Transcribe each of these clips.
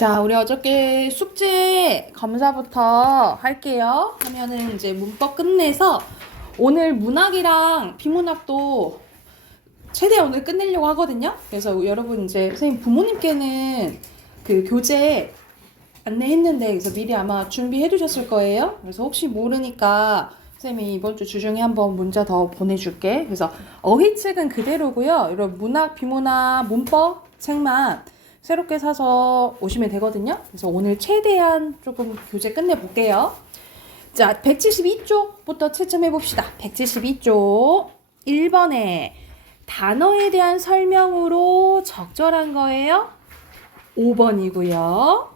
자, 우리 어저께 숙제 검사부터 할게요. 하면은 이제 문법 끝내서 오늘 문학이랑 비문학도 최대한 오늘 끝내려고 하거든요. 그래서 여러분 이제 선생님 부모님께는 그 교재 안내했는데 그래서 미리 아마 준비해 두셨을 거예요. 그래서 혹시 모르니까 선생님이 이번 주 주중에 한번 문자 더 보내줄게. 그래서 어휘책은 그대로고요. 이런 문학, 비문학, 문법 책만 새롭게 사서 오시면 되거든요. 그래서 오늘 최대한 조금 교재 끝내볼게요. 자, 172쪽부터 채점해 봅시다. 172쪽 1번에 단어에 대한 설명으로 적절한 거예요. 5번이고요.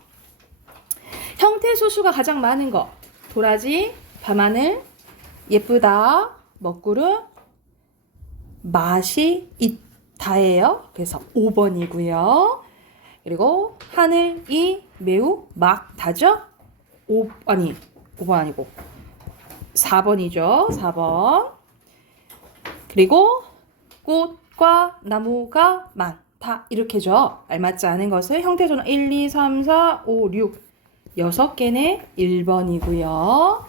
형태 소수가 가장 많은 거. 도라지, 밤하늘, 예쁘다, 먹구름, 맛이 있다예요. 그래서 5번이고요. 그리고 하늘이 매우 막다죠? 5번 아니고 4번이죠. 4번. 그리고 꽃과 나무가 많다. 이렇게죠. 알맞지 않은 것을 형태조는 1, 2, 3, 4, 5, 6 6개네. 1번이고요.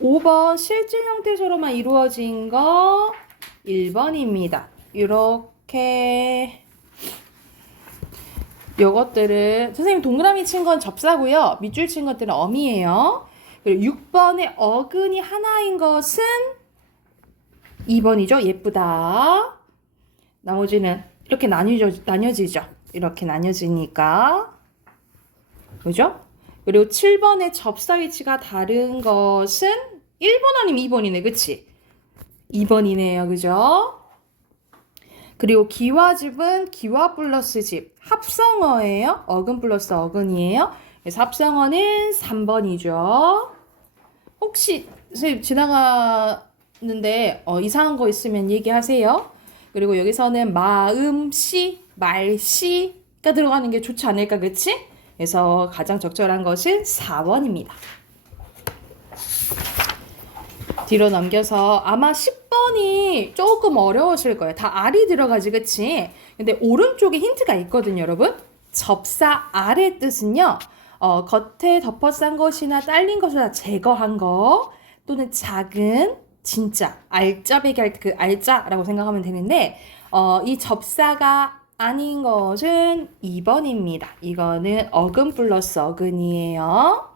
5번 실질 형태조로만 이루어진 거 1번입니다. 이렇게 요것들은 선생님 동그라미 친 건 접사고요. 밑줄 친 것들은 어미예요. 그리고 6번에 어근이 하나인 것은 2번이죠. 예쁘다. 나머지는 이렇게 나뉘어지죠. 이렇게 나뉘어지니까. 그죠? 그리고 7번의 접사 위치가 다른 것은 1번 아니면 2번이네. 그치? 2번이네요. 그죠? 그리고 기와집은 기와 플러스 집. 합성어예요. 어근 플러스 어근이에요. 그래서 합성어는 3번이죠. 혹시 선생님 지나가는데 이상한 거 있으면 얘기하세요. 그리고 여기서는 마음씨, 말씨가 들어가는 게 좋지 않을까, 그치? 그래서 가장 적절한 것은 4번입니다. 뒤로 넘겨서 아마 10번이 조금 어려우실 거예요. 다 알이 들어가지, 그치? 근데 오른쪽에 힌트가 있거든요, 여러분. 접사 알의 뜻은요. 겉에 덮어 싼 것이나 딸린 것을 다 제거한 거 또는 작은 진짜 알짜배기 할 때 그 알짜라고 생각하면 되는데 이 접사가 아닌 것은 2번입니다. 이거는 어근 플러스 어근이에요.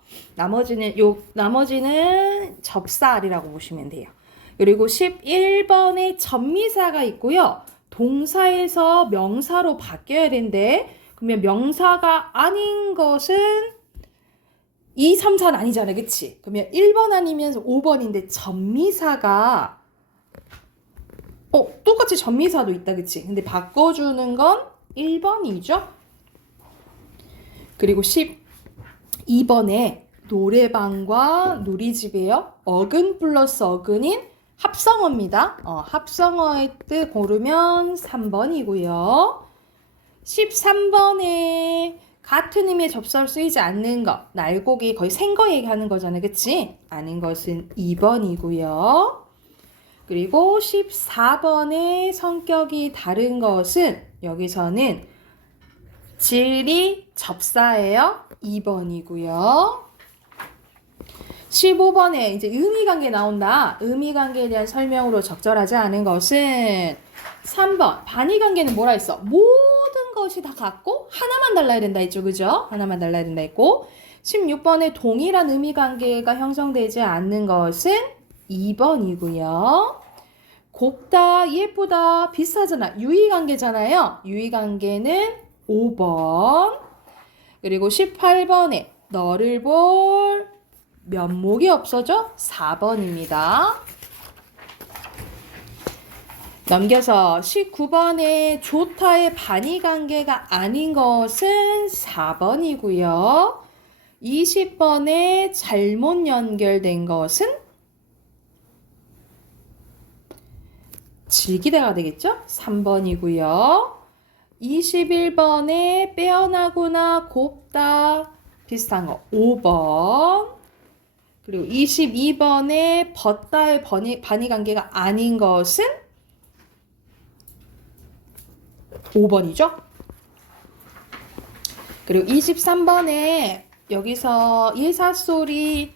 나머지는 접사알이라고 보시면 돼요. 그리고 11번에 접미사가 있고요. 동사에서 명사로 바뀌어야 되는데 그러면 명사가 아닌 것은 2, 3, 4는 아니잖아요. 그치? 그러면 1번 아니면 5번인데 접미사가 똑같이 접미사도 있다. 그치? 근데 바꿔주는 건 1번이죠. 그리고 12번에 노래방과 누리집이에요. 어근 플러스 어근인 합성어입니다. 합성어의 뜻 고르면 3번이고요. 13번에 같은 의미의 접사로 쓰이지 않는 것. 날고기 거의 생거 얘기하는 거잖아요. 그치? 아닌 것은 2번이고요. 그리고 14번에 성격이 다른 것은 여기서는 질이 접사예요. 2번이고요. 15번에 이제 의미관계 나온다. 의미관계에 대한 설명으로 적절하지 않은 것은 3번. 반의관계는 뭐라 했어? 모든 것이 다 같고 하나만 달라야 된다 했죠. 그죠? 하나만 달라야 된다 했고 16번에 동일한 의미관계가 형성되지 않는 것은 2번이고요. 곱다, 예쁘다, 비슷하잖아. 유의관계잖아요. 유의관계는 5번. 그리고 18번에 너를 볼 면목이 없어져 4번입니다. 넘겨서 19번에 좋다의 반의관계가 아닌 것은 4번이고요. 20번에 잘못 연결된 것은 질기다가 되겠죠? 3번이고요. 21번에 빼어나거나 곱다 비슷한 거 5번. 그리고 22번에 벗다의 반의관계가 아닌 것은 5번이죠. 그리고 23번에 여기서 예사소리,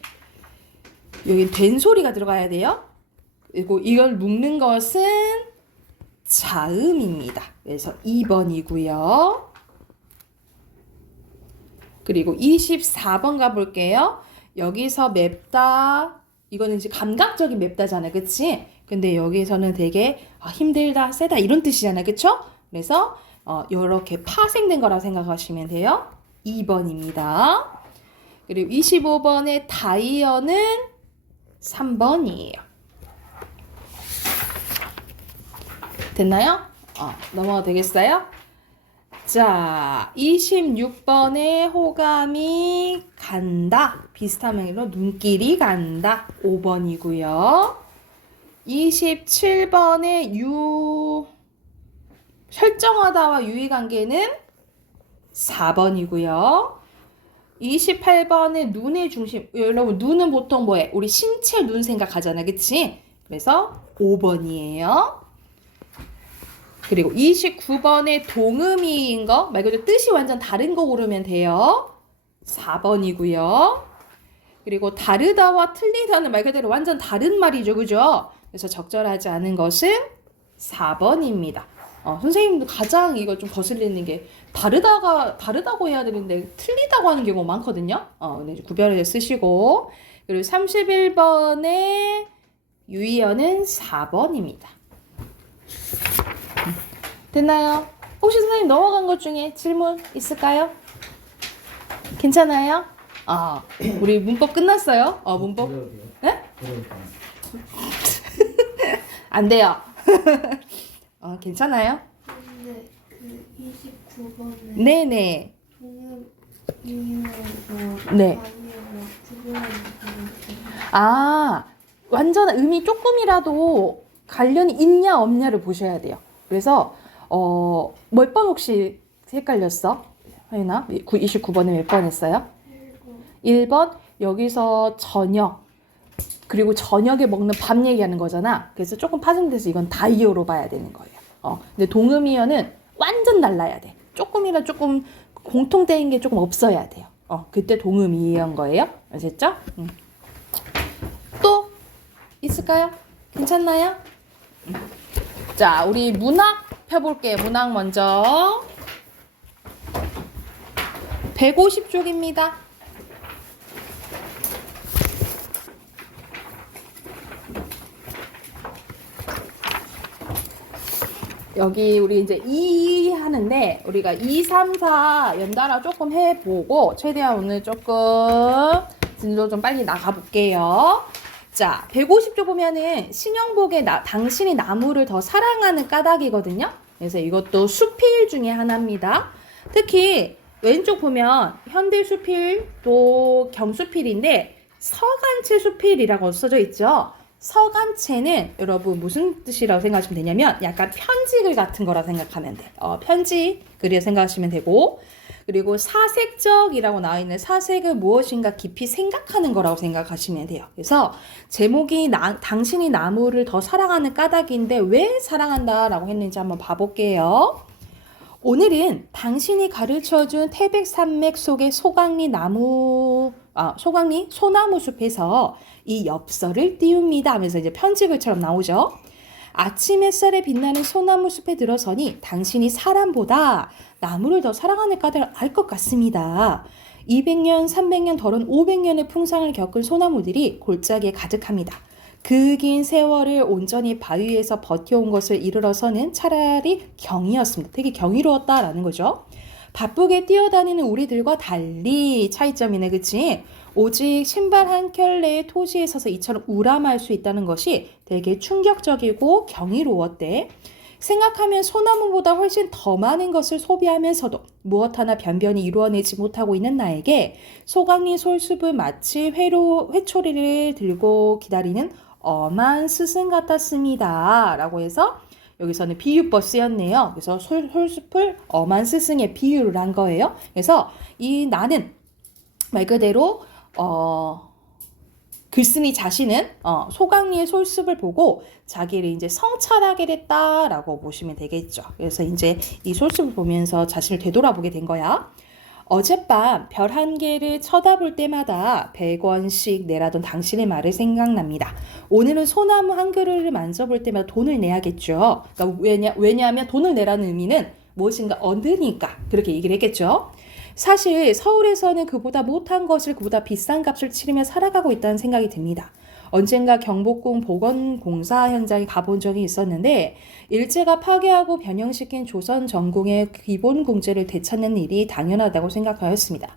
여기 된 소리가 들어가야 돼요. 그리고 이걸 묶는 것은 자음입니다. 그래서 2번이고요. 그리고 24번 가볼게요. 여기서 맵다, 이거는 이제 감각적인 맵다잖아요. 그치? 근데 여기서는 되게 힘들다, 세다 이런 뜻이잖아요. 그쵸? 그래서 이렇게 파생된 거라고 생각하시면 돼요. 2번입니다. 그리고 25번의 다이어는 3번이에요. 됐나요? 넘어가도 되겠어요? 자, 26번에 호감이 간다. 비슷한 명의로 눈길이 간다. 5번이고요. 27번에 설정하다와 유의관계는 4번이고요. 28번에 눈의 중심. 여러분, 눈은 보통 뭐예요? 우리 신체 눈 생각하잖아요. 그치? 그래서 5번이에요. 그리고 29번에 동음이인 거, 말 그대로 뜻이 완전 다른 거 고르면 돼요. 4번이고요. 그리고 다르다와 틀리다는 말 그대로 완전 다른 말이죠. 그죠? 그래서 적절하지 않은 것은 4번입니다. 선생님도 가장 이거 좀 거슬리는 게 다르다고 해야 되는데 틀리다고 하는 경우가 많거든요. 근데 구별해서 쓰시고. 그리고 31번에 유의어는 4번입니다. 됐나요? 혹시 선생님 넘어간 것 중에 질문 있을까요? 괜찮아요? 우리 문법 끝났어요? 문법? 네? 안 돼요. 괜찮아요? 근데 그 29번에 네네. 동음 이유에서 네. 구별하는 완전 의미 조금이라도 관련이 있냐 없냐를 보셔야 돼요. 그래서 몇 번 혹시 헷갈렸어? 하윤아? 29번에 몇 번 했어요? 1번. 여기서 저녁, 그리고 저녁에 먹는 밥 얘기하는 거잖아. 그래서 조금 파생돼서 이건 다이어로 봐야 되는 거예요. 근데 동음이어는 완전 달라야 돼. 조금 공통된 게 조금 없어야 돼요. 그때 동음이어인 거예요. 아셨죠? 또 있을까요? 괜찮나요? 자, 우리 문학 펴볼게요. 문학 먼저. 150쪽입니다. 여기 우리 이제 2 하는데 우리가 2, 3, 4 연달아 조금 해보고 최대한 오늘 조금 진도 좀 빨리 나가볼게요. 자, 150조 보면은 신영복의 당신이 나무를 더 사랑하는 까닭이거든요. 그래서 이것도 수필 중에 하나입니다. 특히 왼쪽 보면 현대수필 또 경수필인데 서간체 수필이라고 써져 있죠. 서간체는 여러분 무슨 뜻이라고 생각하시면 되냐면 약간 편지글 같은 거라 생각하면 돼. 편지 글이라 생각하시면 되고, 그리고 사색적이라고 나와 있는 사색은 무엇인가 깊이 생각하는 거라고 생각하시면 돼요. 그래서 제목이 당신이 나무를 더 사랑하는 까닭인데 왜 사랑한다라고 했는지 한번 봐볼게요. 오늘은 당신이 가르쳐준 태백산맥 속의 소나무 숲에서 이 엽서를 띄웁니다 하면서 이제 편지글처럼 나오죠. 아침 햇살에 빛나는 소나무 숲에 들어서니 당신이 사람보다 나무를 더 사랑하는 까닭을 알 것 같습니다. 200년, 300년, 더러운 500년의 풍상을 겪은 소나무들이 골짜기에 가득합니다. 그 긴 세월을 온전히 바위에서 버텨온 것을 이르러서는 차라리 경이었습니다. 되게 경이로웠다라는 거죠. 바쁘게 뛰어다니는 우리들과 달리 차이점이네, 그치? 오직 신발 한 켤레의 토지에 서서 이처럼 우람할 수 있다는 것이 되게 충격적이고 경이로웠대. 생각하면 소나무보다 훨씬 더 많은 것을 소비하면서도 무엇 하나 변변히 이루어내지 못하고 있는 나에게 소강리 솔숲은 마치 회초리를 들고 기다리는 엄한 스승 같았습니다. 라고 해서 여기서는 비유법 쓰였네요. 그래서 솔숲을 엄한 스승의 비유를 한 거예요. 그래서 이 나는 말 그대로 글쓴이 자신은 소강리의 솔숲을 보고 자기를 이제 성찰하게 됐다라고 보시면 되겠죠. 그래서 이제 이 솔숲을 보면서 자신을 되돌아보게 된 거야. 어젯밤 별 한 개를 쳐다볼 때마다 100원씩 내라던 당신의 말이 생각납니다. 오늘은 소나무 한 그루를 만져볼 때마다 돈을 내야겠죠. 그러니까 왜냐하면 돈을 내라는 의미는 무엇인가 얻으니까 그렇게 얘기를 했겠죠. 사실 서울에서는 그보다 못한 것을 그보다 비싼 값을 치르며 살아가고 있다는 생각이 듭니다. 언젠가 경복궁 보건공사 현장에 가본 적이 있었는데 일제가 파괴하고 변형시킨 조선 전공의 기본 공제를 되찾는 일이 당연하다고 생각하였습니다.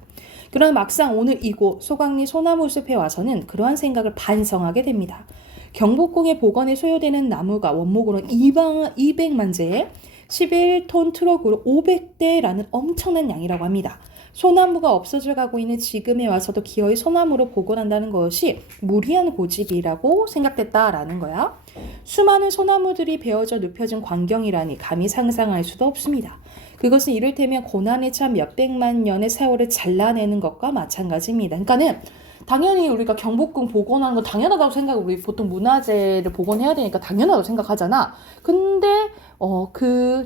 그러나 막상 오늘 이곳 소강리 소나무숲에 와서는 그러한 생각을 반성하게 됩니다. 경복궁의 복원에 소요되는 나무가 원목으로는 200만 재, 11톤 트럭으로 500대라는 엄청난 양이라고 합니다. 소나무가 없어져 가고 있는 지금에 와서도 기어이 소나무로 복원한다는 것이 무리한 고집이라고 생각됐다라는 거야. 수많은 소나무들이 베어져 눕혀진 광경이라니 감히 상상할 수도 없습니다. 그것은 이를테면 고난에 참 몇백만 년의 세월을 잘라내는 것과 마찬가지입니다. 그러니까는 당연히 우리가 경복궁 복원하는 건 당연하다고 생각하고 우리 보통 문화재를 복원해야 되니까 당연하다고 생각하잖아. 근데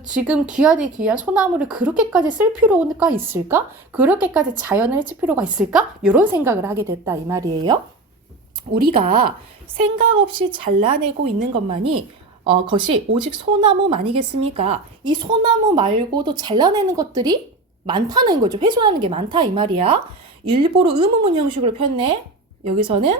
지금 귀하디 귀한 소나무를 그렇게까지 쓸 필요가 있을까? 그렇게까지 자연을 해칠 필요가 있을까? 이런 생각을 하게 됐다 이 말이에요. 우리가 생각 없이 잘라내고 있는 것이 오직 소나무만이겠습니까? 이 소나무 말고도 잘라내는 것들이 많다는 거죠. 훼손하는 게 많다 이 말이야. 일부러 의문문 형식으로 폈네. 여기서는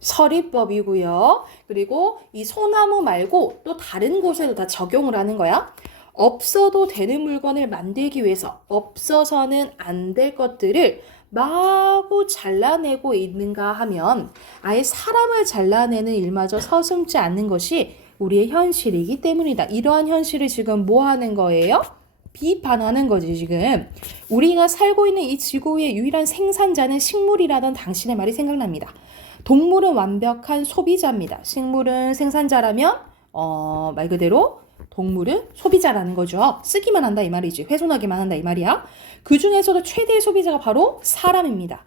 서리법이고요. 그리고 이 소나무 말고 또 다른 곳에도 다 적용을 하는 거야. 없어도 되는 물건을 만들기 위해서 없어서는 안 될 것들을 마구 잘라내고 있는가 하면 아예 사람을 잘라내는 일마저 서슴지 않는 것이 우리의 현실이기 때문이다. 이러한 현실을 지금 뭐 하는 거예요? 비판하는 거지 지금. 우리가 살고 있는 이 지구의 유일한 생산자는 식물이라던 당신의 말이 생각납니다. 동물은 완벽한 소비자입니다. 식물은 생산자라면 말 그대로 동물은 소비자라는 거죠. 쓰기만 한다 이 말이지. 훼손하기만 한다 이 말이야. 그 중에서도 최대의 소비자가 바로 사람입니다.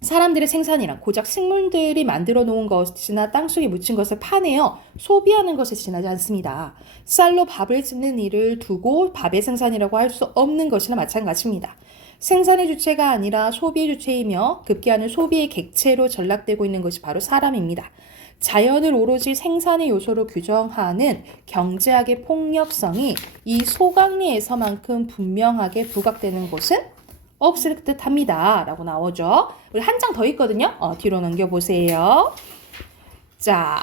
사람들의 생산이란 고작 식물들이 만들어 놓은 것이나 땅속에 묻힌 것을 파내어 소비하는 것에 지나지 않습니다. 쌀로 밥을 짓는 일을 두고 밥의 생산이라고 할 수 없는 것이나 마찬가지입니다. 생산의 주체가 아니라 소비의 주체이며 급기야는 소비의 객체로 전락되고 있는 것이 바로 사람입니다. 자연을 오로지 생산의 요소로 규정하는 경제학의 폭력성이 이 소강리에서만큼 분명하게 부각되는 곳은 없을 듯 합니다. 라고 나오죠. 우리 한 장 더 있거든요. 뒤로 넘겨보세요. 자,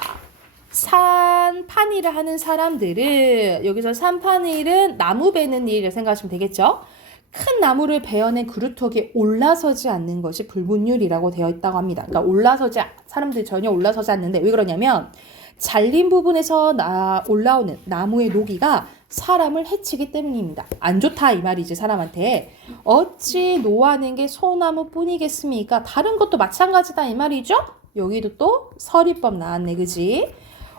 산판일을 하는 사람들은 여기서 산판일은 나무 베는 일을 생각하시면 되겠죠. 큰 나무를 베어낸 그루터기에 올라서지 않는 것이 불분율이라고 되어 있다고 합니다. 그러니까 사람들이 전혀 올라서지 않는데 왜 그러냐면 잘린 부분에서 올라오는 나무의 녹이가 사람을 해치기 때문입니다. 안 좋다 이 말이지 사람한테. 어찌 노하는 게 소나무 뿐이겠습니까? 다른 것도 마찬가지다 이 말이죠. 여기도 또 서리법 나왔네 그지?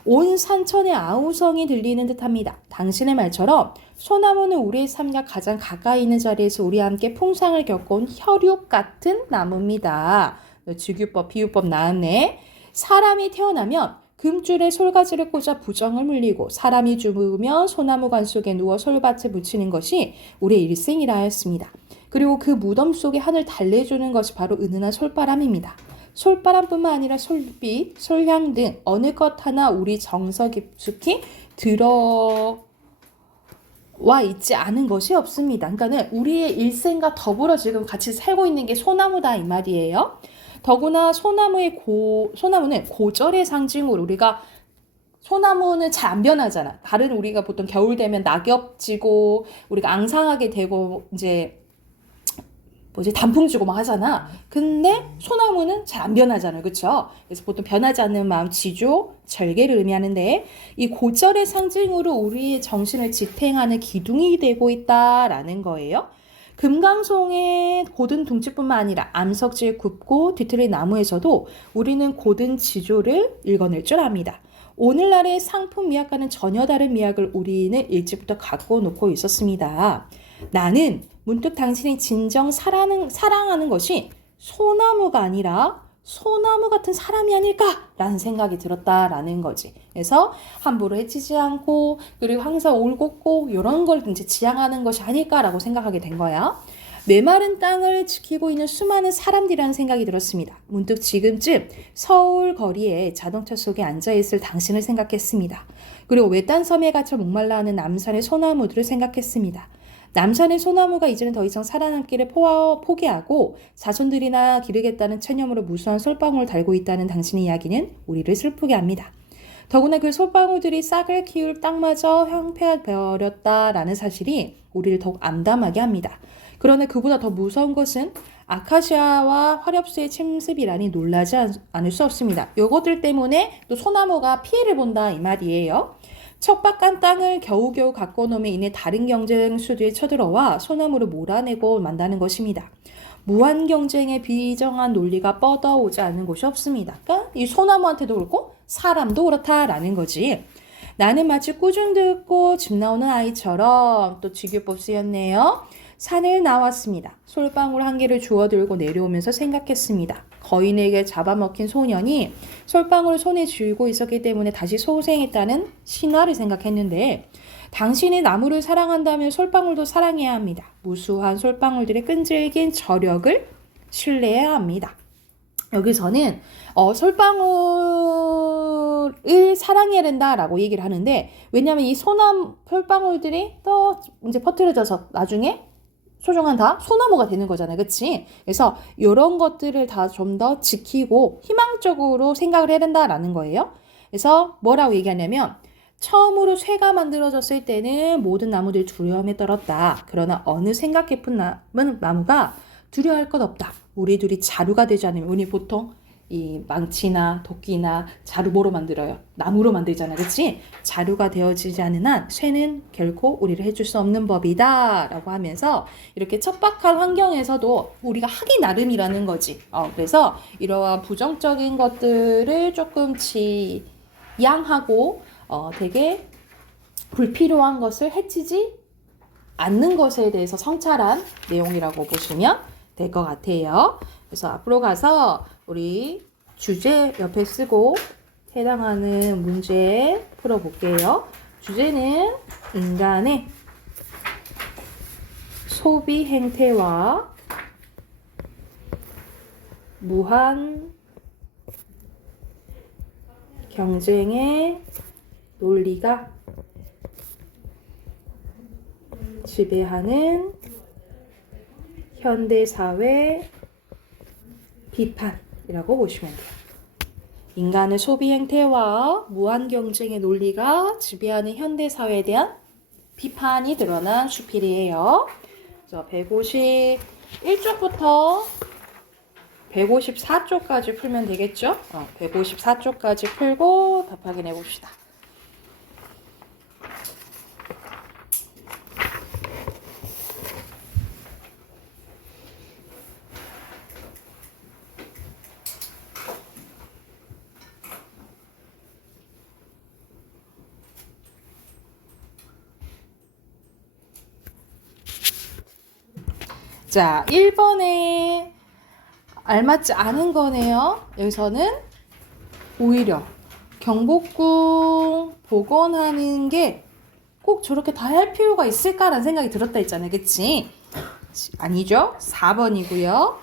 온 산천의 아우성이 들리는 듯합니다. 당신의 말처럼 소나무는 우리의 삶과 가장 가까이 있는 자리에서 우리와 함께 풍상을 겪어온 혈육 같은 나무입니다. 직유법, 비유법 나왔네. 사람이 태어나면 금줄에 솔가지를 꽂아 부정을 물리고 사람이 죽으면 소나무관 속에 누워 솔밭에 묻히는 것이 우리의 일생이라 하였습니다. 그리고 그 무덤 속에 하늘 달래주는 것이 바로 은은한 솔바람입니다. 솔바람뿐만 아니라 솔빛, 솔향 등 어느 것 하나 우리 정서 깊숙이 들어와 있지 않은 것이 없습니다. 그러니까는 우리의 일생과 더불어 지금 같이 살고 있는 게 소나무다 이 말이에요. 더구나 소나무는 고절의 상징으로 우리가 소나무는 잘 안 변하잖아. 다른 우리가 보통 겨울 되면 낙엽 지고 우리가 앙상하게 되고 이제 단풍 지고 막 하잖아. 근데 소나무는 잘 안 변하잖아요. 그렇죠? 그래서 보통 변하지 않는 마음 지조, 절개를 의미하는데 이 고절의 상징으로 우리의 정신을 지탱하는 기둥이 되고 있다라는 거예요. 금강송의 고든 둥치뿐만 아니라 암석질 굽고 뒤틀린 나무에서도 우리는 고든 지조를 읽어낼 줄 압니다. 오늘날의 상품 미학과는 전혀 다른 미학을 우리는 일찍부터 갖고 놓고 있었습니다. 나는 문득 당신이 진정 사랑하는 것이 소나무가 아니라 소나무 같은 사람이 아닐까라는 생각이 들었다라는 거지. 그래서 함부로 해치지 않고 그리고 항상 올곧고 이런 걸 이제 지향하는 것이 아닐까라고 생각하게 된 거야. 메마른 땅을 지키고 있는 수많은 사람들이라는 생각이 들었습니다. 문득 지금쯤 서울 거리에 자동차 속에 앉아있을 당신을 생각했습니다. 그리고 외딴 섬에 갇혀 목말라 하는 남산의 소나무들을 생각했습니다. 남산의 소나무가 이제는 더 이상 살아남기를 포기하고 자손들이나 기르겠다는 체념으로 무수한 솔방울을 달고 있다는 당신의 이야기는 우리를 슬프게 합니다. 더구나 그 솔방울들이 싹을 키울 땅마저 황폐해버렸다라는 사실이 우리를 더욱 암담하게 합니다. 그러나 그보다 더 무서운 것은 아카시아와 화렵수의 침습이라니 놀라지 않을 수 없습니다. 요것들 때문에 또 소나무가 피해를 본다 이 말이에요. 척박한 땅을 겨우겨우 가꿔놓음에 인해 다른 경쟁 수들이 쳐들어와 소나무를 몰아내고 만다는 것입니다. 무한 경쟁의 비정한 논리가 뻗어오지 않는 곳이 없습니다. 그러니까 이 소나무한테도 그렇고 사람도 그렇다라는 거지. 나는 마치 꾸중 듣고 집 나오는 아이처럼 또 직유법 쓰였네요. 산을 나왔습니다. 솔방울 한 개를 주워들고 내려오면서 생각했습니다. 거인에게 잡아먹힌 소년이 솔방울을 손에 쥐고 있었기 때문에 다시 소생했다는 신화를 생각했는데 당신이 나무를 사랑한다면 솔방울도 사랑해야 합니다. 무수한 솔방울들의 끈질긴 저력을 신뢰해야 합니다. 여기서는 솔방울을 사랑해야 된다라고 얘기를 하는데 왜냐하면 이 솔방울들이 또 이제 퍼뜨려져서 나중에 소중한 다 소나무가 되는 거잖아요. 그치? 그래서 이런 것들을 다 좀 더 지키고 희망적으로 생각을 해야 된다라는 거예요. 그래서 뭐라고 얘기하냐면 처음으로 쇠가 만들어졌을 때는 모든 나무들이 두려움에 떨었다. 그러나 어느 생각 깊은 나무가 두려워할 것 없다. 우리 둘이 자루가 되지 않으면 우리 보통 이 망치나 도끼나 자루 뭐로 만들어요? 나무로 만들잖아. 그치? 자루가 되어지지 않은 한 쇠는 결코 우리를 해줄 수 없는 법이다 라고 하면서 이렇게 척박한 환경에서도 우리가 하기 나름이라는 거지. 그래서 이러한 부정적인 것들을 조금 지양하고 되게 불필요한 것을 해치지 않는 것에 대해서 성찰한 내용이라고 보시면 될 것 같아요. 그래서 앞으로 가서 우리 주제 옆에 쓰고 해당하는 문제 풀어볼게요. 주제는 인간의 소비 행태와 무한 경쟁의 논리가 지배하는 현대사회 비판이라고 보시면 돼요. 인간의 소비 행태와 무한 경쟁의 논리가 지배하는 현대사회에 대한 비판이 드러난 수필이에요. 그래서 151쪽부터 154쪽까지 풀면 되겠죠? 154쪽까지 풀고 답 확인해 봅시다. 자, 1번에 알맞지 않은 거네요. 여기서는 오히려 경복궁 복원하는 게 꼭 저렇게 다 할 필요가 있을까라는 생각이 들었다 했잖아요. 그치? 아니죠? 4번이고요.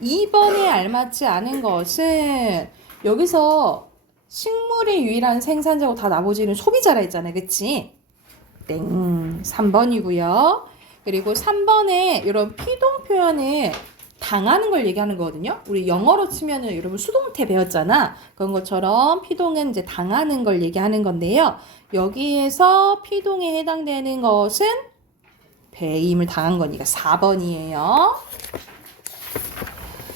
2번에 알맞지 않은 것은 여기서 식물의 유일한 생산자고 다 나머지는 소비자라 했잖아요. 그치? 땡. 3번이고요. 그리고 3번에 이런 피동 표현을 당하는 걸 얘기하는 거거든요. 우리 영어로 치면은 여러분 수동태 배웠잖아. 그런 것처럼 피동은 이제 당하는 걸 얘기하는 건데요. 여기에서 피동에 해당되는 것은 배임을 당한 거니까 4번이에요.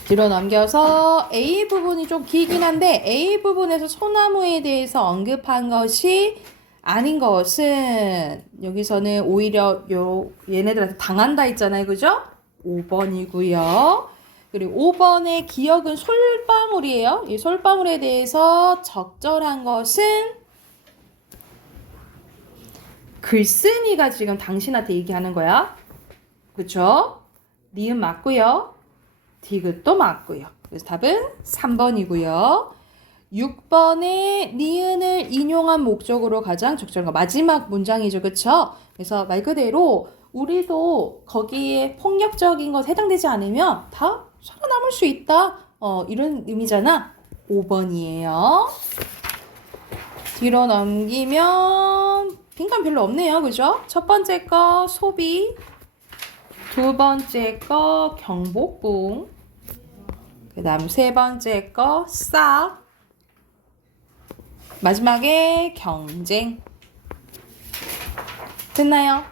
뒤로 넘겨서 A 부분이 좀 길긴 한데 A 부분에서 소나무에 대해서 언급한 것이 아닌 것은 여기서는 오히려 얘네들한테 당한다 했잖아요. 그죠? 5번이고요. 그리고 5번의 기억은 솔방울이에요. 이 솔방울에 대해서 적절한 것은 글쓴이가 지금 당신한테 얘기하는 거야. 그쵸? 니은 맞고요. 디귿도 맞고요. 그래서 답은 3번이고요. 6번에 니은을 인용한 목적으로 가장 적절한 거 마지막 문장이죠. 그쵸? 그래서 말 그대로 우리도 거기에 폭력적인 것 해당되지 않으면 다 살아남을 수 있다. 이런 의미잖아. 5번이에요. 뒤로 넘기면 빈칸 별로 없네요. 그죠? 첫 번째 거 소비, 두 번째 거 경복궁, 그 다음 세 번째 거 싹, 마지막에 경쟁. 됐나요?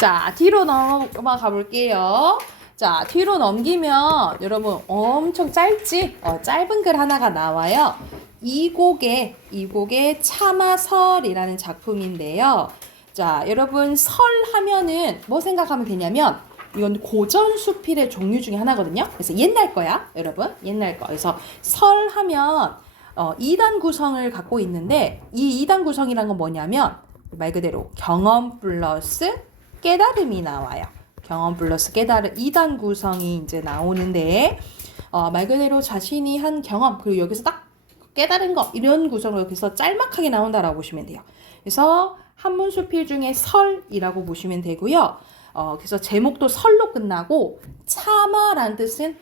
자, 뒤로 넘어가 볼게요. 자, 뒤로 넘기면 여러분 엄청 짧지? 짧은 글 하나가 나와요. 이곡의 참아설이라는 작품인데요. 자, 여러분 설 하면은 뭐 생각하면 되냐면 이건 고전 수필의 종류 중에 하나거든요. 그래서 옛날 거야, 여러분. 옛날 거. 그래서 설 하면 2단 구성을 갖고 있는데 이 2단 구성이란 건 뭐냐면 말 그대로 경험 플러스 깨달음이 나와요. 경험 플러스 깨달음 2단 구성이 이제 나오는데 말 그대로 자신이 한 경험 그리고 여기서 딱 깨달은 거 이런 구성으로 여기서 짤막하게 나온다라고 보시면 돼요. 그래서 한문수필 중에 설이라고 보시면 되고요. 그래서 제목도 설로 끝나고 참아라는 뜻은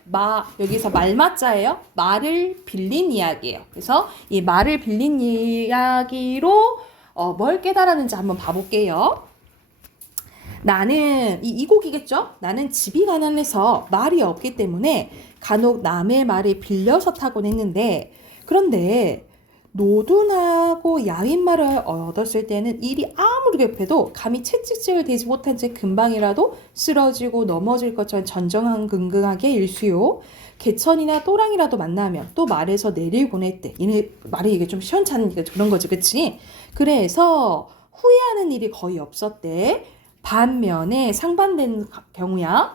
여기서 말맞자예요. 말을 빌린 이야기예요. 그래서 이 말을 빌린 이야기로 뭘 깨달았는지 한번 봐볼게요. 나는 이 곡이겠죠? 나는 집이 가난해서 말이 없기 때문에 간혹 남의 말을 빌려서 타곤 했는데 그런데 노둔하고 야윈 말을 얻었을 때는 일이 아무리 급해도 감히 채찍질을 대지 못한 채 금방이라도 쓰러지고 넘어질 것처럼 전전긍긍하게 일수요. 개천이나 또랑이라도 만나면 또 말에서 내릴 보냈대. 얘네 말이 이게 좀 시원찮으니까 그런 거지, 그치? 그래서 후회하는 일이 거의 없었대. 반면에 상반된 경우야.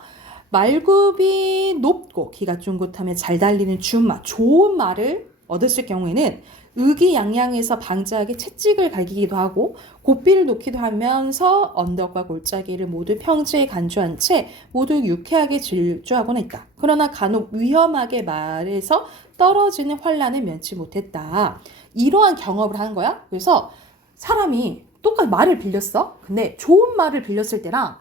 말굽이 높고 기가 쫑긋하며 잘 달리는 준마, 좋은 말을 얻었을 경우에는 의기양양해서 방자하게 채찍을 갈기기도 하고 고삐를 놓기도 하면서 언덕과 골짜기를 모두 평지에 간주한 채 모두 유쾌하게 질주하곤 했다. 그러나 간혹 위험하게 말에서 떨어지는 환란을 면치 못했다. 이러한 경험을 한 거야. 그래서 사람이 똑같이 말을 빌렸어. 근데 좋은 말을 빌렸을 때랑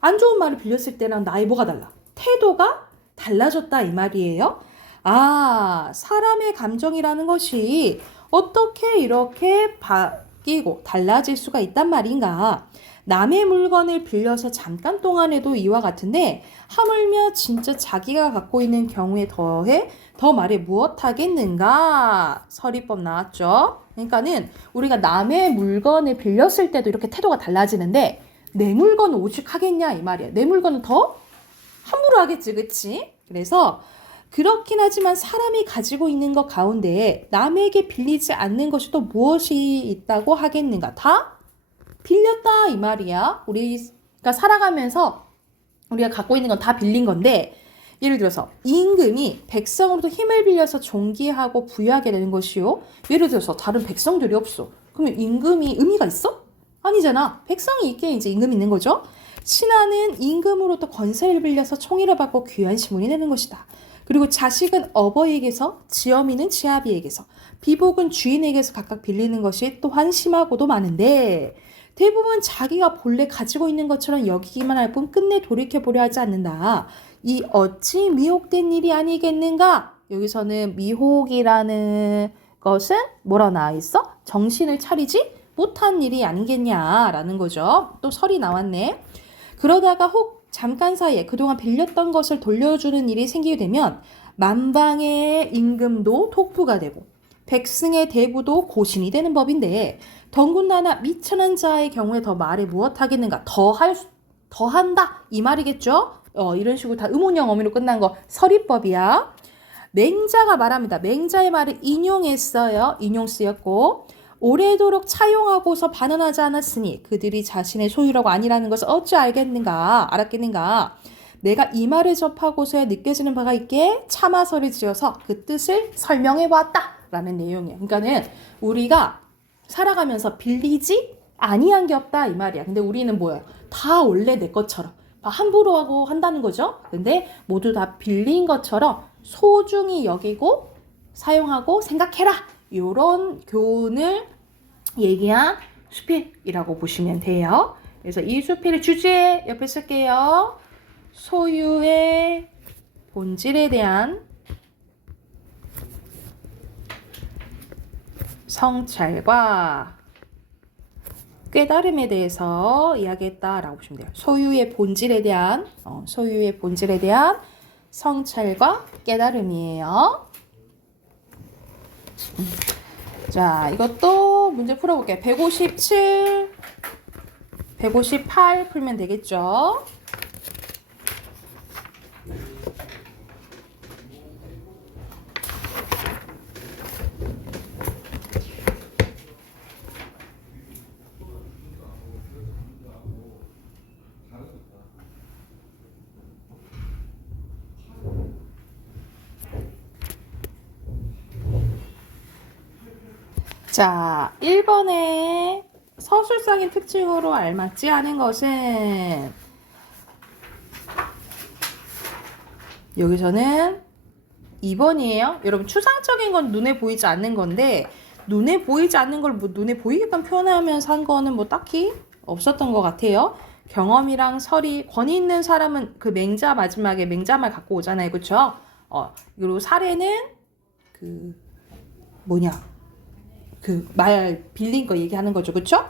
안 좋은 말을 빌렸을 때랑 나의 뭐가 달라? 태도가 달라졌다 이 말이에요. 사람의 감정이라는 것이 어떻게 이렇게 바뀌고 달라질 수가 있단 말인가. 남의 물건을 빌려서 잠깐 동안에도 이와 같은데 하물며 진짜 자기가 갖고 있는 경우에 더해 더 말해 무엇하겠는가. 서리법 나왔죠. 그러니까는 우리가 남의 물건을 빌렸을 때도 이렇게 태도가 달라지는데 내 물건은 오죽하겠냐 이 말이야. 내 물건은 더 함부로 하겠지, 그치? 그래서 그렇긴 하지만 사람이 가지고 있는 것 가운데 남에게 빌리지 않는 것이 또 무엇이 있다고 하겠는가? 다 빌렸다 이 말이야. 우리가 살아가면서 우리가 갖고 있는 건 다 빌린 건데 예를 들어서 임금이 백성으로부터 힘을 빌려서 존귀하고 부유하게 되는 것이요. 예를 들어서 다른 백성들이 없어. 그러면 임금이 의미가 있어? 아니잖아. 백성이 있게 이제 임금이 있는 거죠. 신하는 임금으로부터 권세를 빌려서 총애를 받고 귀한 시문이 되는 것이다. 그리고 자식은 어버이에게서, 지어미는 지아비에게서, 비복은 주인에게서 각각 빌리는 것이 또한 심하고도 많은데 대부분 자기가 본래 가지고 있는 것처럼 여기기만 할 뿐 끝내 돌이켜보려 하지 않는다. 이 어찌 미혹된 일이 아니겠는가? 여기서는 미혹이라는 것은 뭐라 나와 있어? 정신을 차리지 못한 일이 아니겠냐라는 거죠. 또 설이 나왔네. 그러다가 혹 잠깐 사이에 그동안 빌렸던 것을 돌려주는 일이 생기게 되면 만방의 임금도 독부가 되고 백승의 대부도 고신이 되는 법인데 더군다나 미천한 자의 경우에 더 말에 무엇하겠는가 더한다 이 말이겠죠. 이런 식으로 다 의문형 어미로 끝난 거 서리법이야. 맹자가 말합니다. 맹자의 말을 인용했어요. 인용 쓰였고 오래도록 차용하고서 반환하지 않았으니 그들이 자신의 소유라고 아니라는 것을 어찌 알았겠는가. 내가 이 말을 접하고서야 느껴지는 바가 있게 참아서를 지어서 그 뜻을 설명해 보았다 라는 내용이에요. 그러니까는 우리가 살아가면서 빌리지 아니한 게 없다 이 말이야. 근데 우리는 뭐예요? 다 원래 내 것처럼 함부로 하고 한다는 거죠. 근데 모두 다 빌린 것처럼 소중히 여기고 사용하고 생각해라. 이런 교훈을 얘기한 수필이라고 보시면 돼요. 그래서 이 수필의 주제 옆에 쓸게요. 소유의 본질에 대한 성찰과 깨달음에 대해서 이야기했다라고 보시면 돼요. 소유의 본질에 대한 성찰과 깨달음이에요. 자, 이것도 문제 풀어볼게요. 157, 158 풀면 되겠죠? 자, 1번에 서술상의 특징으로 알맞지 않은 것은 여기서는 2번이에요. 여러분 추상적인 건 눈에 보이지 않는 건데 눈에 보이지 않는 걸 뭐 눈에 보이게끔 표현하면서 한 거는 뭐 딱히 없었던 것 같아요. 경험이랑 설이 권위 있는 사람은 그 맹자 마지막에 맹자말 갖고 오잖아요. 그쵸? 그리고 사례는 그 말 빌린 거 얘기하는 거죠. 그쵸?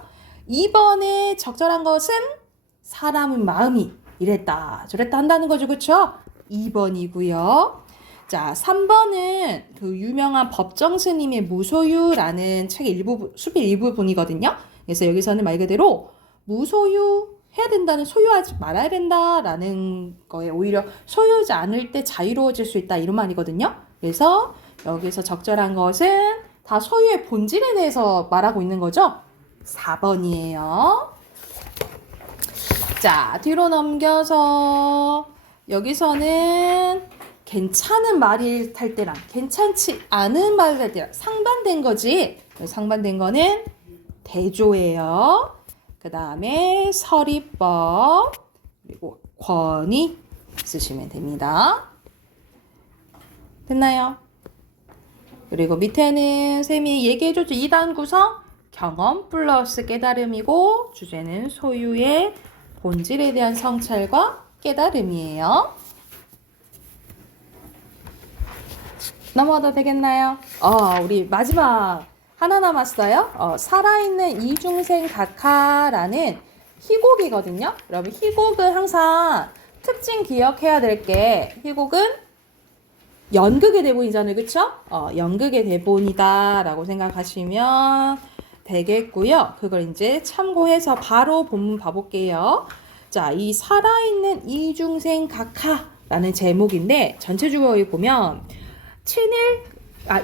2번에 적절한 것은 사람은 마음이 이랬다 저랬다 한다는 거죠. 그쵸? 2번이고요. 자, 3번은 그 유명한 법정 스님의 무소유라는 책의 일부, 수필 일부분이거든요. 그래서 여기서는 말 그대로 무소유 해야 된다는, 소유하지 말아야 된다라는 거에 오히려 소유하지 않을 때 자유로워질 수 있다 이런 말이거든요. 그래서 여기서 적절한 것은 다 소유의 본질에 대해서 말하고 있는 거죠. 4번이에요. 자, 뒤로 넘겨서 여기서는 괜찮은 말을 탈 때랑 괜찮지 않은 말을 탈 때랑 상반된 거지. 상반된 거는 대조예요. 그 다음에 서리법 그리고 권위 쓰시면 됩니다. 됐나요? 그리고 밑에는 쌤이 얘기해줬죠. 2단 구성 경험 플러스 깨달음이고 주제는 소유의 본질에 대한 성찰과 깨달음이에요. 넘어가도 되겠나요? 우리 마지막 하나 남았어요. 살아있는 이중생 각하라는 희곡이거든요. 여러분 희곡은 항상 특징 기억해야 될 게 희곡은 연극의 대본이잖아요. 그쵸? 연극의 대본이다 라고 생각하시면 되겠고요. 그걸 이제 참고해서 바로 본문 봐볼게요. 자, 이 살아있는 이중생 각하라는 제목인데 전체 주어에 보면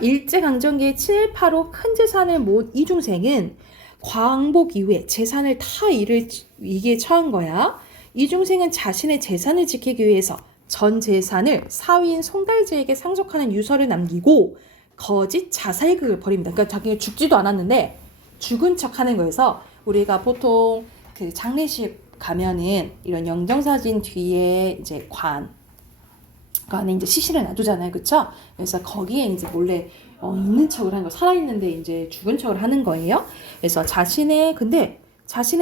일제강점기에 친일파로 큰 재산을 모은 이중생은 광복 이후에 재산을 타 잃을 위기에 처한 거야. 이중생은 자신의 재산을 지키기 위해서 전 재산을 사위인 송달제에게 상속하는 유서를 남기고 거짓 자살극을 벌입니다. 그러니까 자기가 죽지도 않았는데 죽은 척 하는 거여서 우리가 보통 그 장례식 가면은 이런 영정사진 뒤에 이제 관에 이제 시신을 놔두잖아요. 그쵸? 그래서 거기에 이제 몰래 있는 척을 하는 거, 살아있는데 이제 죽은 척을 하는 거예요. 그래서 자신의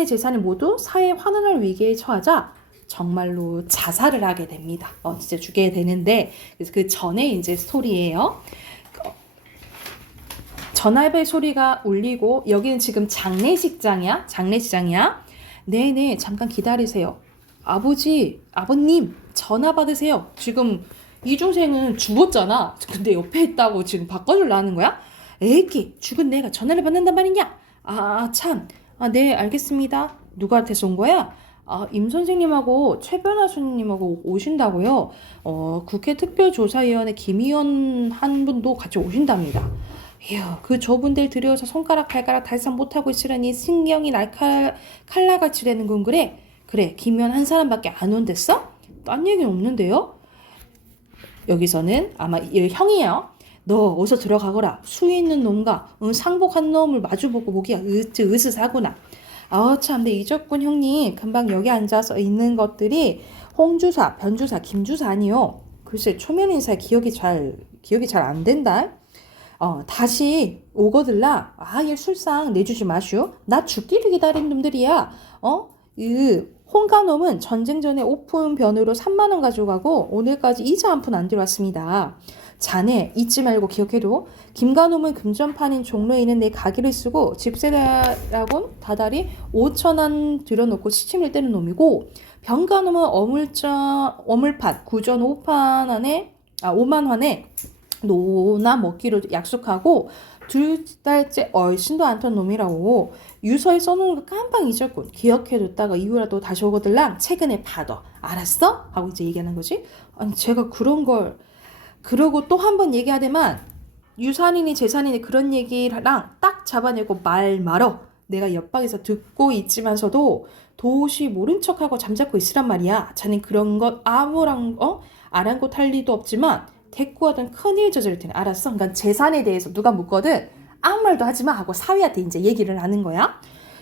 재산을 모두 사회 환원할 위기에 처하자 정말로 자살을 하게 됩니다. 진짜 죽게 되는데, 그래서 그 전에 이제 스토리예요. 전화벨 소리가 울리고, 여기는 지금 장례식장이야. 네네, 잠깐 기다리세요. 아버님, 전화 받으세요. 지금 이중생은 죽었잖아. 근데 옆에 있다고 지금 바꿔주려는 거야? 에이키, 죽은 내가 전화를 받는단 말이냐? 참. 네, 알겠습니다. 누구한테서 온 거야? 임 선생님하고 최 변호사님하고 오신다고요? 국회 특별조사위원회 김 의원 한 분도 같이 오신답니다. 이야, 저분들 들여서 손가락 발가락 달싹 못하고 있으려니 신경이 칼날같이라는 건 그래? 그래, 김 의원 한 사람밖에 안 온댔어? 딴 얘기는 없는데요? 여기서는 아마 형이에요. 너 어서 들어가거라. 수위 있는 놈과 상복한 놈을 마주보고 보기야 으스사구나. 참, 네, 이적군 형님, 금방 여기 앉아서 있는 것들이 홍주사, 변주사, 김주사 아니요. 글쎄 초면 인사에 기억이 잘 안 된다. 다시 오거들라 아예 술상 내주지 마슈. 나 죽기를 기다린 놈들이야. 홍가놈은 전쟁 전에 오픈 변으로 3만 원 가져가고 오늘까지 이자 한 푼 안 들어왔습니다. 자네 잊지 말고 기억해도 김가놈은 금전판인 종로에 있는 내 가게를 쓰고 집세라곤 다달이 5천 원 들여놓고 시침을 떼는 놈이고 병가놈은 어물판 구전 5만 원에 노나 먹기로 약속하고 2달째 얼씬도 안 턴 놈이라고. 유서에 써놓은 거 깜빡 잊었군. 기억해뒀다가 이후라도 다시 오거들랑 최근에 받아. 알았어? 하고 이제 얘기하는 거지. 아니 제가 그런 걸 그러고 또 한 번 얘기하더만 유산이니 재산이니 그런 얘기랑 딱 잡아내고 말 말어. 내가 옆방에서 듣고 있지만서도 도시 모른 척하고 잠자코 있으란 말이야. 자넨 그런 것 아무랑 아랑곳할 리도 없지만 대꾸하던 큰일 저지를 테니 알았어? 그러니까 재산에 대해서 누가 묻거든 아무 말도 하지 마 하고 사위한테 이제 얘기를 하는 거야.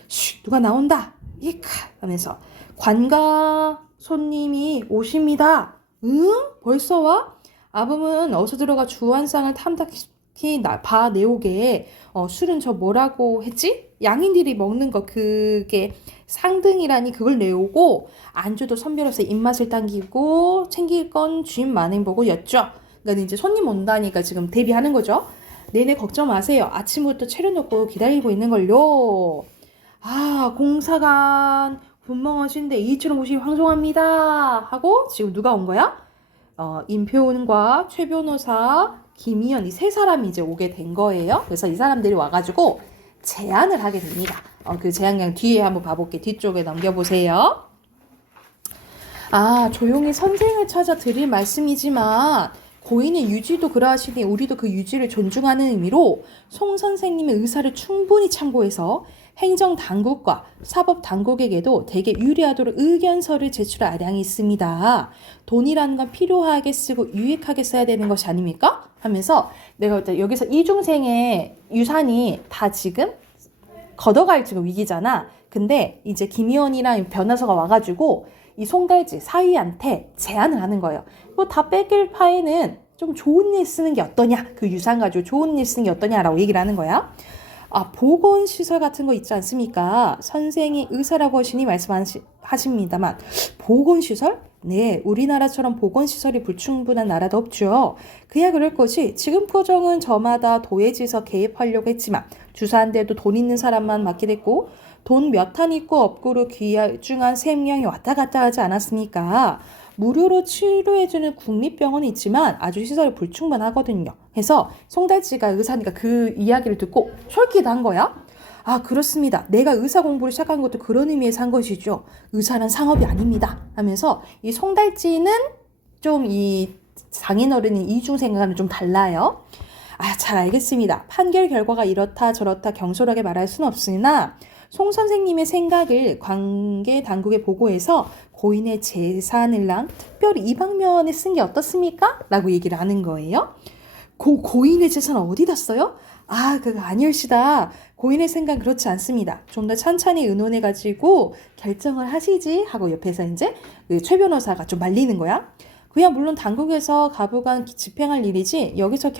쉿 누가 나온다. 이카 하면서 관가 손님이 오십니다. 응? 벌써 와? 아범은 어서 들어가 주한상을 탐탁히 봐 내오게. 술은 저 뭐라고 했지? 양인들이 먹는 거 그게 상등이라니 그걸 내오고 안주도 선별해서 입맛을 당기고 챙길 건 주인 만행 보고 였죠. 그러니까 이제 손님 온다니까 지금 대비하는 거죠. 네네 걱정 마세요. 아침부터 차려놓고 기다리고 있는 걸요. 공사관 분멍하신데 이처럼 오시 황송합니다 하고 지금 누가 온 거야? 임표은과 최 변호사, 김희연 이 세 사람이 이제 오게 된 거예요. 그래서 이 사람들이 와가지고 제안을 하게 됩니다. 그 제안 그냥 뒤에 한번 봐볼게. 뒤쪽에 넘겨보세요. 조용히 선생을 찾아 드릴 말씀이지만 고인의 유지도 그러하시니 우리도 그 유지를 존중하는 의미로 송 선생님의 의사를 충분히 참고해서 행정당국과 사법당국에게도 되게 유리하도록 의견서를 제출할 아량이 있습니다. 돈이라는 건 필요하게 쓰고 유익하게 써야 되는 것이 아닙니까? 하면서 내가 여기서 이중생의 유산이 다 지금 걷어갈 지금 위기잖아. 근데 이제 김희원이랑 변호사가 와가지고 이 송달지 사위한테 제안을 하는 거예요. 이거 다 뺏길 바에는 좀 좋은 일 쓰는 게 어떠냐? 그 유산 가지고 좋은 일 쓰는 게 어떠냐라고 얘기를 하는 거야. 보건시설 같은 거 있지 않습니까? 선생이 의사라고 하시니 말씀하십니다만 보건시설? 네, 우리나라처럼 보건시설이 불충분한 나라도 없죠. 그야 그럴 것이 지금 포정은 저마다 도예지에서 개입하려고 했지만 주사한데도 돈 있는 사람만 맡게 됐고 돈 몇 한 있고 없고로 귀중한 생명이 왔다 갔다 하지 않았습니까? 무료로 치료해주는 국립병원이 있지만 아주 시설이 불충분하거든요. 해서 송달지가 의사니까 그 이야기를 듣고 솔깃한 거야. 그렇습니다. 내가 의사 공부를 시작한 것도 그런 의미에서 한 것이죠. 의사는 상업이 아닙니다. 하면서 이 송달지는 좀 이 장인어른이 이중생각하면 좀 달라요. 잘 알겠습니다. 판결 결과가 이렇다 저렇다 경솔하게 말할 수는 없으나 송 선생님의 생각을 관계 당국에 보고해서 고인의 재산을랑 특별히 이 방면에 쓴 게 어떻습니까? 라고 얘기를 하는 거예요. 고인의 재산을 어디다 써요? 그거 아니올시다. 고인의 생각 그렇지 않습니다. 좀 더 천천히 의논해가지고 결정을 하시지 하고 옆에서 이제 최 변호사가 좀 말리는 거야. 그야 물론 당국에서 가부간 집행할 일이지 여기서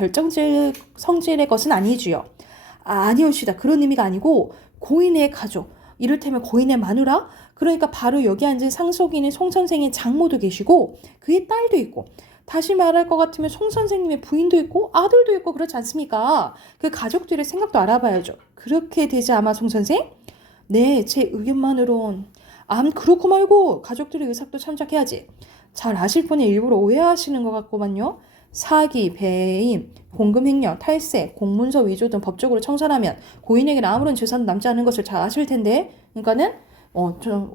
성질의 것은 아니지요. 아니올시다. 그런 의미가 아니고 고인의 가족, 이를테면 고인의 마누라, 그러니까 바로 여기 앉은 상속인인 송 선생의 장모도 계시고 그의 딸도 있고 다시 말할 것 같으면 송 선생님의 부인도 있고 아들도 있고 그렇지 않습니까? 그 가족들의 생각도 알아봐야죠. 그렇게 되지 아마 송 선생? 네, 제 의견만으론 그렇고 말고 가족들의 의사도 참작해야지. 잘 아실 분이 일부러 오해하시는 것 같구만요. 사기, 배임, 공금횡령, 탈세, 공문서 위조 등 법적으로 청산하면 고인에게는 아무런 재산도 남지 않은 것을 잘 아실 텐데 그러니까는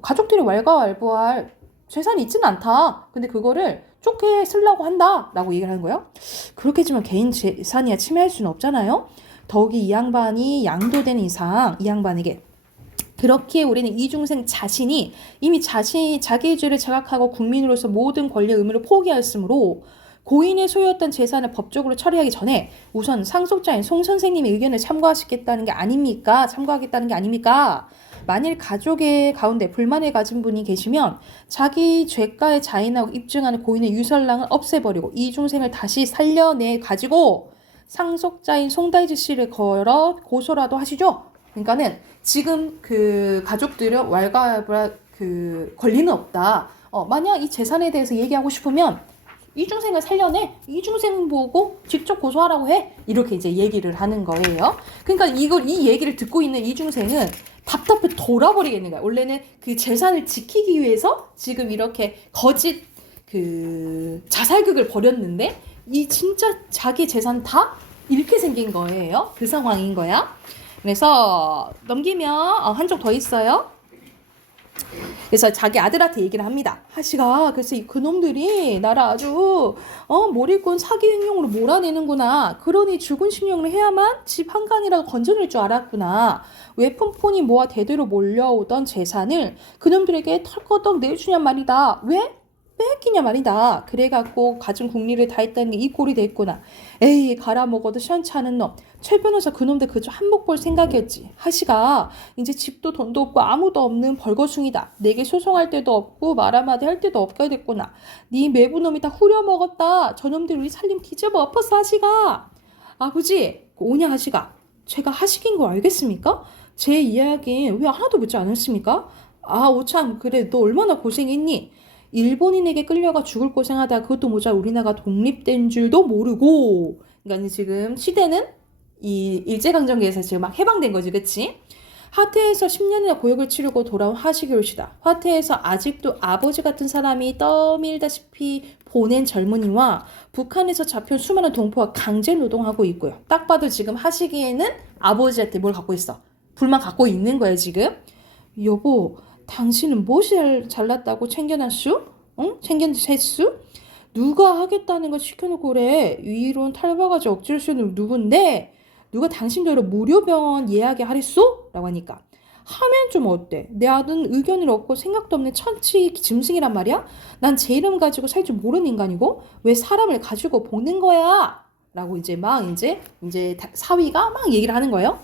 가족들이 왈가왈부할 재산이 있지는 않다. 근데 그거를 좋게 쓰려고 한다 라고 얘기를 하는 거예요. 그렇겠지만 개인 재산이야 침해할 수는 없잖아요. 더욱이 이 양반이 양도된 이상 이 양반에게 그렇게 우리는 이중생 자신이 이미 자기의 죄를 자각하고 국민으로서 모든 권리 의무를 포기하였으므로 고인의 소유였던 재산을 법적으로 처리하기 전에 우선 상속자인 송 선생님의 의견을 참고하겠다는 게 아닙니까? 만일 가족의 가운데 불만을 가진 분이 계시면 자기 죄가에 자인하고 입증하는 고인의 유설랑을 없애버리고 이중생을 다시 살려내 가지고 상속자인 송다이지 씨를 걸어 고소라도 하시죠. 그러니까는 지금 그 가족들은 왈가왈부 그 권리는 없다. 만약 이 재산에 대해서 얘기하고 싶으면 이중생을 살려내. 이중생 보고 직접 고소하라고 해. 이렇게 이제 얘기를 하는 거예요. 그러니까 이 얘기를 듣고 있는 이중생은 답답해 돌아버리겠는 거야. 원래는 그 재산을 지키기 위해서 지금 이렇게 거짓 그 자살극을 벌였는데 이 진짜 자기 재산 다 잃게 생긴 거예요. 그 상황인 거야. 그래서 넘기면 한 쪽 더 있어요. 그래서 자기 아들한테 얘기를 합니다. 하시가 그래서 그놈들이 나를 아주 몰입꾼 사기 행용으로 몰아내는구나. 그러니 죽은 신용을 해야만 집 한강이라도 건져낼 줄 알았구나. 왜 폰폰이 모아 대대로 몰려오던 재산을 그놈들에게 털거덕 내주냔 말이다. 왜? 뺏기냐 말이다. 그래갖고 가진 국리를 다 했다는 게 이 꼴이 됐구나. 에이 갈아먹어도 시원찮은 놈. 최 변호사 그놈들 그저 한몫 볼 생각이었지. 하시가 이제 집도 돈도 없고 아무도 없는 벌거숭이다. 내게 소송할 데도 없고 말 한마디 할 데도 없게 됐구나. 네 매부놈이 다 후려먹었다. 저놈들 우리 살림 뒤집어 엎었어 하시가. 아버지 오냐 하시가. 제가 하식인 거 알겠습니까? 제 이야기 왜 하나도 묻지 않았습니까? 아 오참 그래 너 얼마나 고생했니? 일본인에게 끌려가 죽을 고생하다 그것도 모자 우리나라가 독립된 줄도 모르고. 그러니까 지금 시대는 이 일제강점기에서 지금 막 해방된 거지, 그치? 하태에서 10년이나 고역을 치르고 돌아온 하시교시다. 하태에서 아직도 아버지 같은 사람이 떠밀다시피 보낸 젊은이와 북한에서 잡힌 수많은 동포와 강제 노동하고 있고요. 딱 봐도 지금 하시기에는 아버지한테 뭘 갖고 있어? 불만 갖고 있는 거야 지금. 여보 당신은 무엇이 잘났다고 챙겨놨슈? 응? 챙겨냈슈? 누가 하겠다는 거 시켜놓고 그래. 위로는 탈바가지 억지로 쓰는 누군데 누가 당신대로 무료병원 예약하랬소? 라고 하니까 하면 좀 어때? 내 아들은 의견을 얻고 생각도 없는 천치 짐승이란 말이야? 난 제 이름 가지고 살 줄 모르는 인간이고 왜 사람을 가지고 볶는 거야? 라고 이제 사위가 막 얘기를 하는 거예요.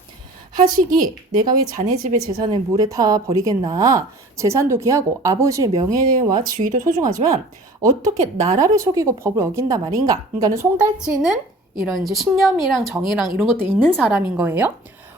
하식이 내가 왜 자네 집의 재산을 물에 타 버리겠나. 재산도 귀하고 아버지의 명예와 지위도 소중하지만 어떻게 나라를 속이고 법을 어긴다 말인가. 그러니까는 송달찌는 이런 이제 신념이랑 정의랑 이런 것도 있는 사람인 거예요.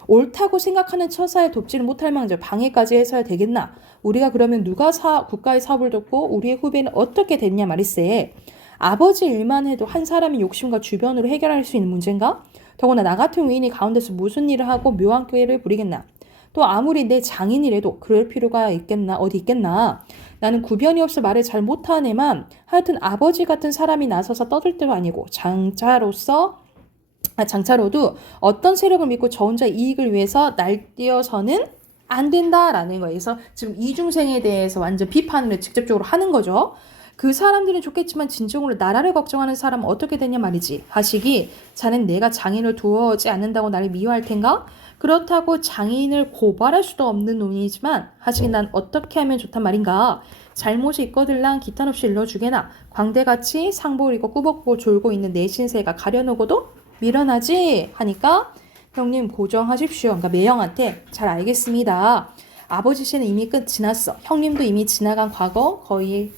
옳다고 생각하는 처사에 돕지를 못할 망정 방해까지 해서야 되겠나. 우리가 그러면 누가 국가의 사업을 돕고 우리의 후배는 어떻게 됐냐 말일세. 아버지 일만 해도 한 사람의 욕심과 주변으로 해결할 수 있는 문제인가? 더구나 나 같은 위인이 가운데서 무슨 일을 하고 묘한 꾀를 부리겠나. 또 아무리 내 장인이라도 그럴 필요가 있겠나 어디 있겠나. 나는 구변이 없어 말을 잘 못하네만 하여튼 아버지 같은 사람이 나서서 떠들 때도 아니고 장차로도 어떤 세력을 믿고 저 혼자 이익을 위해서 날뛰어서는 안 된다라는 거예요. 그래서 지금 이중생에 대해서 완전 비판을 직접적으로 하는 거죠. 그 사람들은 좋겠지만 진정으로 나라를 걱정하는 사람은 어떻게 되냐 말이지. 하식이 자넨 내가 장인을 두어오지 않는다고 나를 미워할 텐가? 그렇다고 장인을 고발할 수도 없는 놈이지만 하식이 난 어떻게 하면 좋단 말인가. 잘못이 있거들랑 기탄 없이 일러주게나 광대같이 상보리고 꾸벅꾸벅 졸고 있는 내 신세가 가려놓고도 밀어나지 하니까 형님 고정하십시오. 그러니까 매형한테 잘 알겠습니다. 아버지 씨는 이미 끝 지났어. 형님도 이미 지나간 과거 거의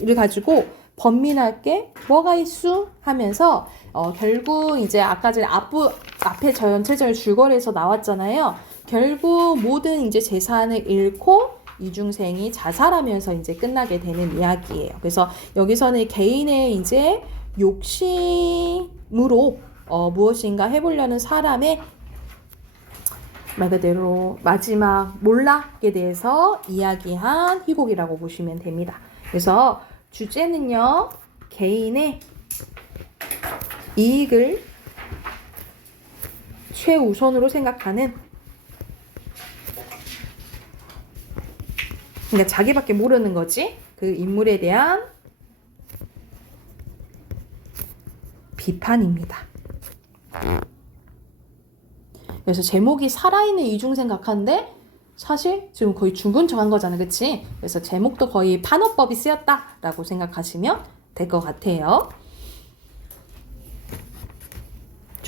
를 가지고 번민할 게 뭐가 있수? 하면서 결국 이제 아까 전에 앞에 전체적인 줄거리에서 나왔잖아요. 결국 모든 이제 재산을 잃고 이중생이 자살하면서 이제 끝나게 되는 이야기예요. 그래서 여기서는 개인의 이제 욕심으로 무엇인가 해보려는 사람의 말 그대로 마지막 몰락에 대해서 이야기한 희곡이라고 보시면 됩니다. 그래서 주제는요, 개인의 이익을 최우선으로 생각하는, 그러니까 자기밖에 모르는 거지. 그 인물에 대한 비판입니다. 그래서 제목이 살아있는 이중생 각하인데 사실 지금 거의 죽은 척한 거잖아, 그치? 그래서 제목도 거의 판호법이 쓰였다라고 생각하시면 될 것 같아요.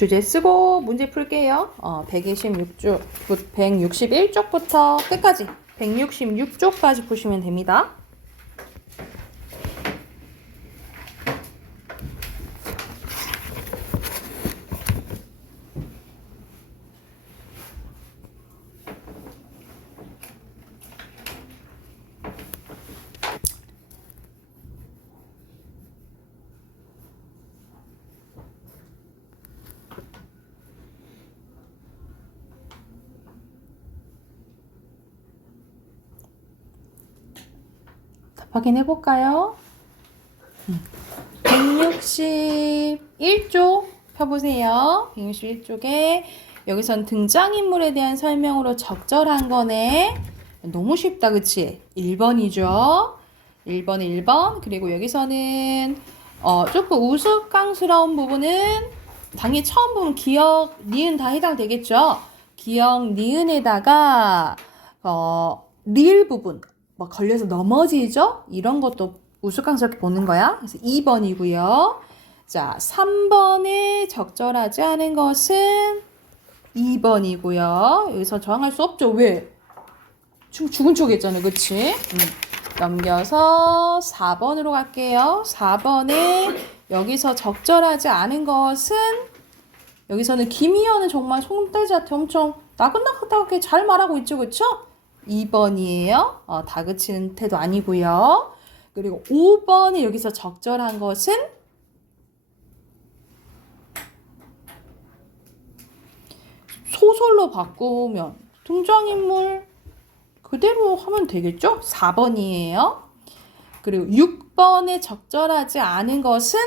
주제 쓰고 문제 풀게요. 161쪽부터 끝까지 166쪽까지 푸시면 됩니다. 확인해 볼까요? 161쪽 펴보세요. 161쪽에 여기선 등장인물에 대한 설명으로 적절한 거네. 너무 쉽다, 그치? 1번이죠. 1번. 그리고 여기서는 조금 우스꽝스러운 부분은 당연히 처음 보면 기억, 니은 다 해당되겠죠? 기억, 니은에다가 리을 부분 뭐 걸려서 넘어지죠? 이런 것도 우스꽝스럽게 보는 거야. 그래서 2번이고요. 자, 3번에 적절하지 않은 것은 2번이고요. 여기서 저항할 수 없죠. 왜? 죽은 쪽에 있잖아요. 그치? 넘겨서 4번으로 갈게요. 4번에 여기서 적절하지 않은 것은 여기서는 김희연은 정말 손떼지한테 엄청 나긋나긋하게 잘 말하고 있죠. 그쵸? 2번이에요. 다그치는 태도 아니고요. 그리고 5번이 여기서 적절한 것은 소설로 바꾸면 등장인물 그대로 하면 되겠죠? 4번이에요. 그리고 6번에 적절하지 않은 것은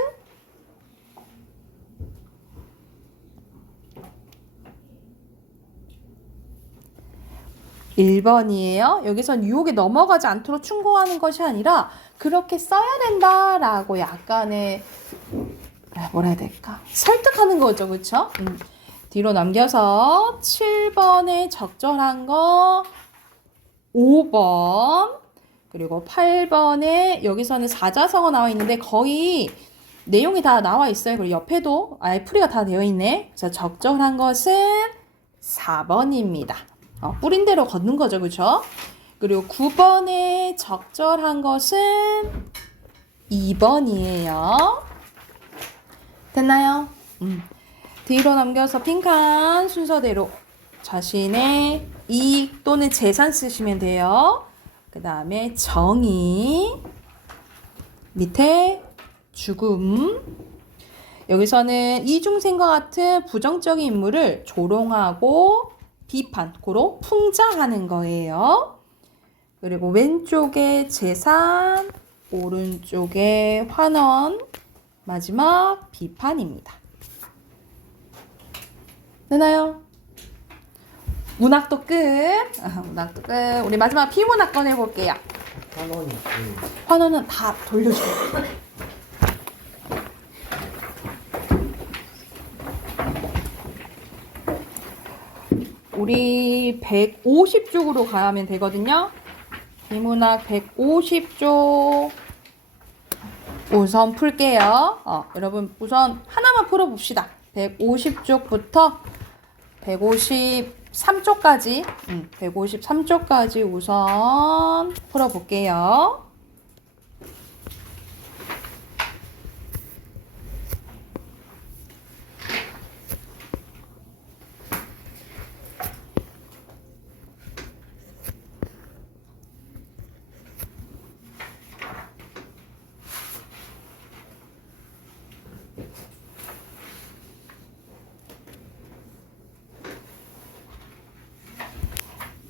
1번이에요. 여기선 유혹에 넘어가지 않도록 충고하는 것이 아니라 그렇게 써야 된다라고 약간의 뭐라 해야 될까? 설득하는 거죠. 그쵸? 뒤로 넘겨서 7번에 적절한 거 5번 그리고 8번에 여기서는 사자성어 나와 있는데 거의 내용이 다 나와 있어요. 그리고 옆에도 아예 풀이가 다 되어 있네. 그래서 적절한 것은 4번입니다. 뿌린 대로 걷는 거죠. 그쵸? 그리고 9번에 적절한 것은 2번이에요. 됐나요? 뒤로 넘겨서 빈칸 순서대로 자신의 이익 또는 재산 쓰시면 돼요. 그 다음에 정의 밑에 죽음 여기서는 이중생과 같은 부정적인 인물을 조롱하고 비판, 고로 풍자하는 거예요. 그리고 왼쪽에 재산, 오른쪽에 환원, 마지막 비판입니다. 되나요? 문학도 끝. 문학도 끝. 우리 마지막 비문학 꺼내볼게요. 환원이 환원은 다 돌려줘요. 우리 150쪽으로 가면 되거든요. 비문학 150쪽 우선 풀게요. 여러분 우선 하나만 풀어봅시다. 150쪽부터 153쪽까지 153쪽까지 우선 풀어볼게요.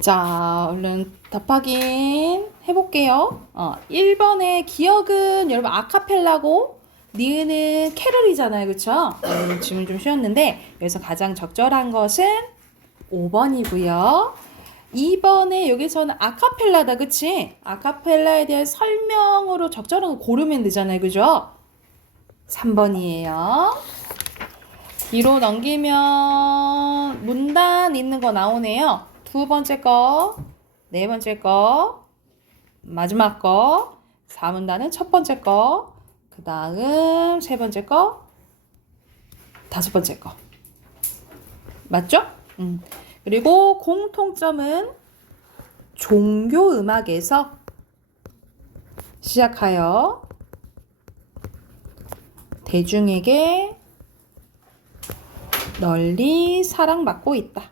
자, 얼른 답 확인 해볼게요. 1번의 기억은 여러분 아카펠라고 니은은 캐럴이잖아요. 그쵸? 지금 좀 쉬웠는데 여기서 가장 적절한 것은 5번이고요. 2번에 여기서는 아카펠라다. 그치? 아카펠라에 대한 설명으로 적절한 거 고르면 되잖아요. 그죠? 3번이에요. 뒤로 넘기면 문단 있는 거 나오네요. 두 번째 거, 네 번째 거, 마지막 거, 4문단은 첫 번째 거, 그 다음 세 번째 거, 다섯 번째 거. 맞죠? 그리고 공통점은 종교 음악에서 시작하여 대중에게 널리 사랑받고 있다.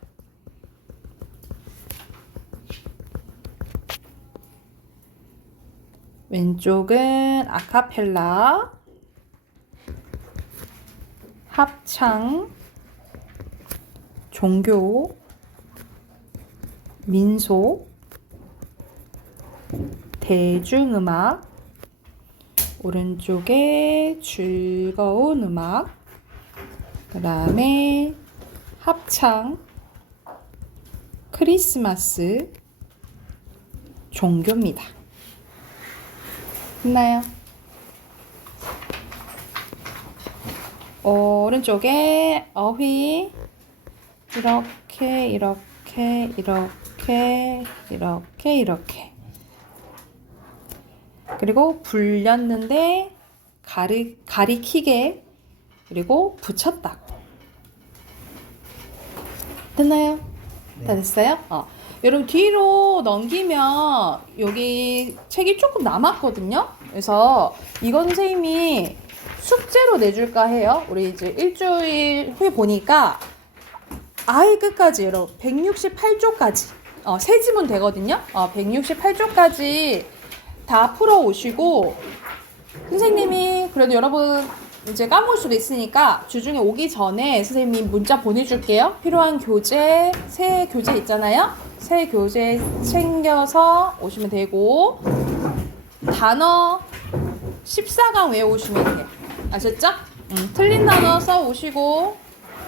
왼쪽은 아카펠라, 합창, 종교, 민속, 대중음악, 오른쪽에 즐거운 음악, 그 다음에 합창, 크리스마스, 종교입니다. 됐나요? 오른쪽에 어휘, 이렇게. 그리고 불렸는데 가리키게, 그리고 붙였다고. 됐나요? 네. 다 됐어요? 여러분 뒤로 넘기면 여기 책이 조금 남았거든요. 그래서 이건 선생님이 숙제로 내줄까 해요. 우리 이제 일주일 후에 보니까 아예 끝까지 여러분 168쪽까지 세 지문 되거든요. 168쪽까지 다 풀어 오시고, 선생님이 그래도 여러분 이제 까먹을 수도 있으니까 주중에 오기 전에 선생님이 문자 보내줄게요. 필요한 교재, 새 교재 있잖아요. 새 교재 챙겨서 오시면 되고, 단어 14강 외워오시면 돼요. 아셨죠? 틀린 단어 써 오시고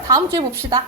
다음 주에 봅시다.